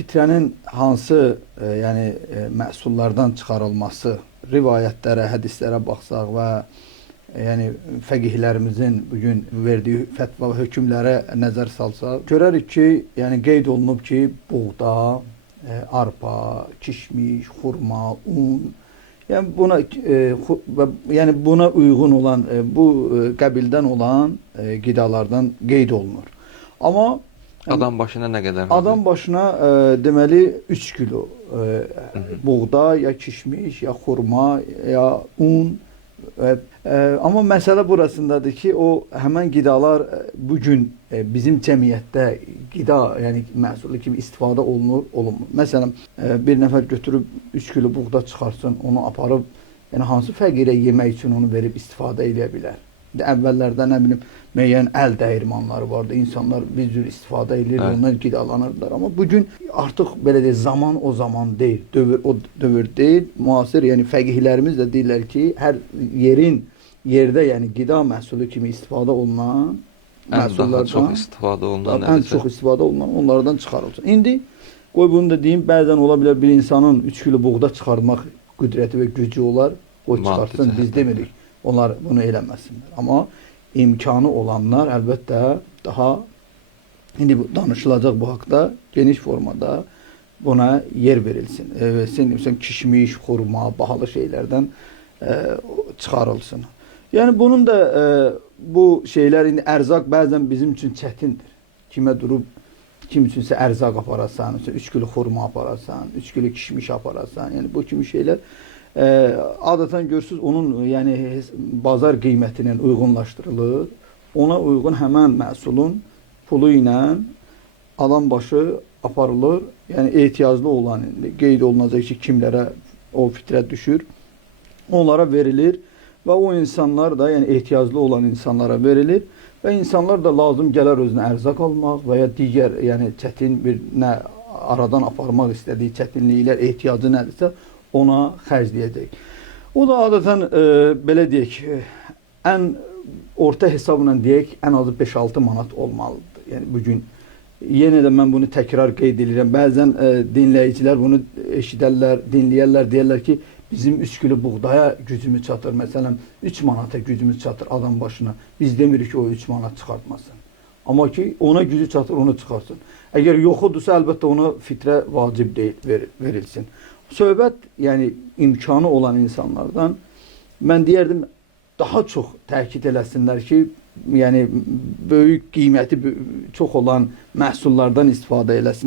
fitrənin hansı yəni məhsullardan çıxarılması rivayətlərə, hədislərə baxsaq və yəni fəqihlərimizin bugün verdiyi fətva və hökmlərə nəzər salsaq, görərik ki, yəni qeyd olunub ki, buğda, arpa, kişmiş, xurma, un, yəni buna uyğun olan, bu qəbildən olan qidalardan qeyd olunur. Amma adam başına nə qədər? Adam başına deməli 3 kilo buğda, ya kişmiş, ya xurma, ya un. Amma məsələ burasındadır ki, o həmən qidalar bugün bizim cəmiyyətdə qida, yəni məhsulu kimi istifadə olunur, olunmur. Məsələn, bir nəfər götürüb 3 kilo buğda çıxarsın, onu aparıb, yəni hansı fəqirə yemək üçün onu verib istifadə edə bilər? Əvvəllərdə nə bilim müəyyən əl dəyirmanları vardı. İnsanlar bir cür istifadə edir, ondan qidalanırdılar. Amma bugün artıq belə deyək, zaman o zaman deyil, dövr o dövr deyil. Müasir, yəni fəqihlərimiz də deyirlər ki, hər yerdə yəni qida məhsulu kimi istifadə olunan məhsullardan ən çox istifadə olunan onlardan çıxarılsın. İndi qoy bunu da deyim, bəzən ola bilər bir insanın 3 kilo buğda çıxarmaq qüdrəti və gücü olar, qoy çıxartsın, biz demirik. Onlar bunu eləməsinlər. Amma imkanı olanlar əlbəttə daha indi danışılacaq bu haqda geniş formada buna yer verilsin. Sen kişmiş, xurma, bahalı şeylərdən çıxarılsın. Yəni bunun da bu şeylər indi ərzaq bəzən bizim üçün çətindir. Kimə durub kim üçünsə ərzaq aparasan, 3 kilo xurma aparasan, 3 kilo kişmiş aparasan, yəni bu kimi şeylər adətən görürsünüz, onun yəni bazar qiymətinin uyğunlaşdırılır. Ona uyğun həmən məhsulun pulu ilə adam başı aparılır. Yəni ehtiyaclı olan, qeyd olunacaq ki, kimlərə o fitrə düşür, onlara verilir və o insanlar da, yəni ehtiyaclı olan insanlara verilir və insanlar da lazım gələr özünə ərzaq almaq və ya digər, yəni çətin bir nə aradan aparmaq istədiyi çətinliklər, ehtiyacı nədirsə, ona xərcləyəcək. O da adətən belə deyək, ən orta hesabla deyək, ən azı 5-6 manat olmalıdır. Yəni bugün yenə də mən bunu təkrar qeyd edirəm. Bəzən dinləyicilər bunu eşidərlər, dinləyərlər, deyərlər ki, bizim 3 kilo buğdaya gücümüz çatır. Məsələn, 3 manata gücümüz çatır adam başına. Biz demirik ki, o 3 manat çıxartmasın. Amma ki, ona gücü çatır, onu çıxarsın. Əgər yoxudursa, əlbəttə ona fitrə vacib deyil, verilsin. Söhbət, yəni imkanı olan insanlardan mən deyərdim, daha çox təkid eləsinlər ki, yəni böyük qiyməti çox olan məhsullardan istifadə eləsinlər.